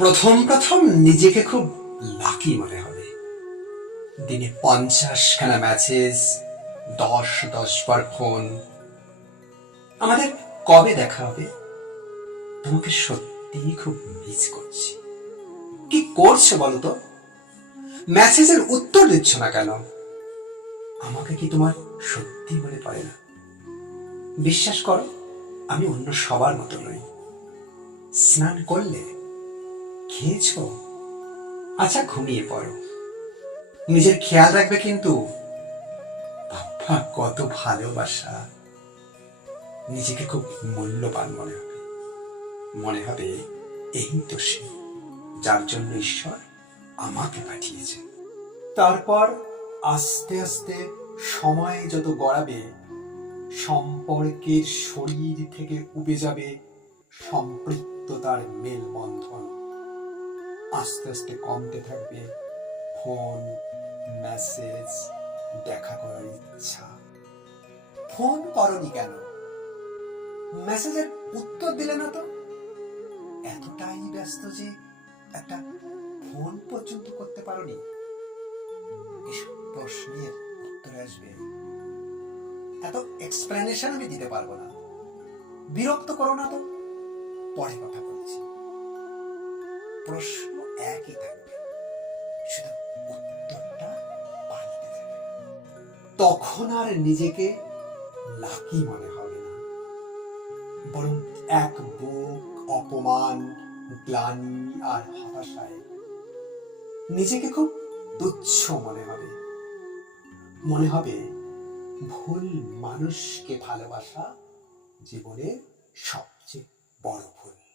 প্রথম প্রথম নিজেকে খুব লাকি মনে হবে। দিনে পঞ্চাশ খানা ম্যাসেজ দশ দশ বার ফোন আমাদের কবে দেখা হবে? তোমাকে সত্যি খুব মিস করছি। কি করছ বলতো? তো মেসেজের উত্তর দিচ্ছ না কেন? আমাকে কি তোমার সত্যি মনে পড়ে না? বিশ্বাস করো, আমি অন্য সবার মতো নই। স্নান করলে খেয়েছো? আচ্ছা ঘুমিয়ে পড়ো। নিজের খেয়াল রাখবে কিন্তু। বাবা কত ভালোবাসা। নিজেকে খুব মূল্যবান মনে হবে। মনে হবে এই তো সে যার জন্য ঈশ্বর আমাকে পাঠিয়েছে। তারপর আস্তে আস্তে সময় যত গড়াবে, সম্পর্কের শরীর থেকে উবে যাবে সম্পৃক্ততার মেলবন্ধন। আস্তে আস্তে কমতে থাকবে। ফোন, মেসেজ, দেখা করার ইচ্ছা। ফোন করনি কেন? মেসেজের উত্তর দিলে না তো? এতটাই ব্যস্ত যে একটা ফোন পর্যন্ত করতে পারোনি। এসব প্রশ্নের উত্তর আসবে। এত এক্সপ্লেনেশন আমি দিতে পারব না। বিরক্ত করো না তো। পরে কথা বলছি। প্রশ্ন একই থাকবে শুধু উত্তরটা পাল্টে যাবে তখন আর নিজেকে লাকি মনে হবে না। বরং এক বুক অপমান, গ্লানি আর হতাশায় নিজেকে খুব তুচ্ছ মনে হবে। মনে হবে ভুল মানুষকে ভালোবাসা জীবনের সবচেয়ে বড় ভুল।